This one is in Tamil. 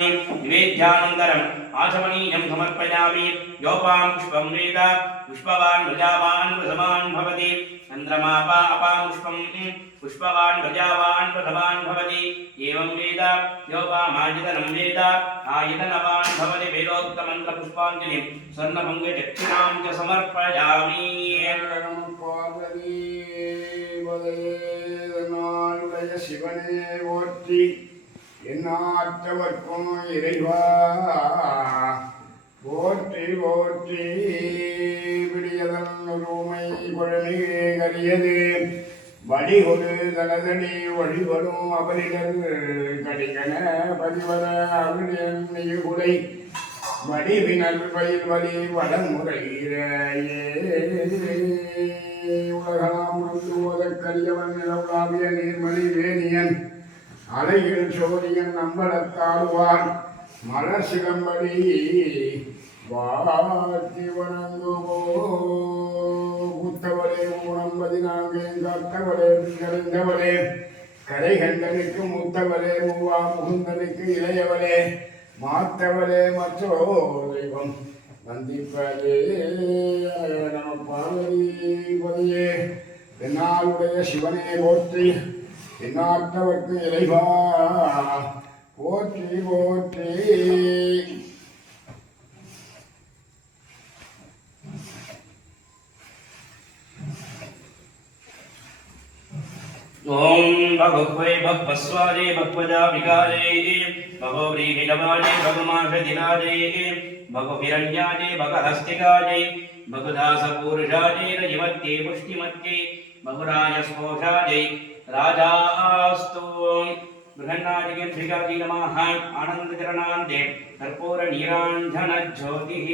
निवेद्यानन्तरम् आचमनीयम् समर्पयामि योपाम् पुष्पम् वेद पुष्पवान् प्रजावान् प्रथमान् भवति चन्द्रमापा अपामुष्पम् पुष्पवान् प्रजावान् प्रथमान् भवति एवं वेद योपामायतनं वेद आयतनवान् भवति वेदोक्तमन्त्रपुष्पाञ्जलिम् स्वर्णभङ्गचक्षुणाम् च समर्पयामि शिवने ओर्ति எந்நாட்டவர்க்கும் இறைவா? போற்றி போற்றி விடியதன் ரூமை குழலிலே கரியது. வடிகொடு தனதடி வழிபடும் அவரிடர் கடிகன பதிவர அவரின் நெய்குடை வடிவினல் பயில் வழி வடமுறையிலேயே. உலகலாம் உணர்ந்துவதற்கரியவன் நிலவுலாவிய நீர்மணி வேணியன். அலைகள் சோழியன் நம்பளத்தாழ்வான் மலர் சிலம்படி வாத்தி வணங்குவோ புத்தவரே ஊனம் பதினான்கு காத்தவரே கலைந்தவரே கரை கண்டனுக்கு மூத்தவரே மூவா முகுந்தனுக்கு இளையவளே. மாத்தவளே மற்றோ தெய்வம். வந்திப்பதே நம பார்வதி பார்வதிபதியே என்னாளுடைய சிவனே போற்றி என்னாற்றவர்க்கு இறைவா. போற்றி போற்றி. ओम भगवै भगवस्वादे भगवदा विकारे भगव्रीहिणवादे भगमाषधिनादे भगविरण्यादे भगहस्तिकादे रजिमत्ये पुष्टिमत्ये भगुराजस्पोषादे राजास्तु बृहन्नादिकेन्द्रिकादि नमः। आनन्दचरणान्ते कर्पूरनीराञ्जनज्योतिः।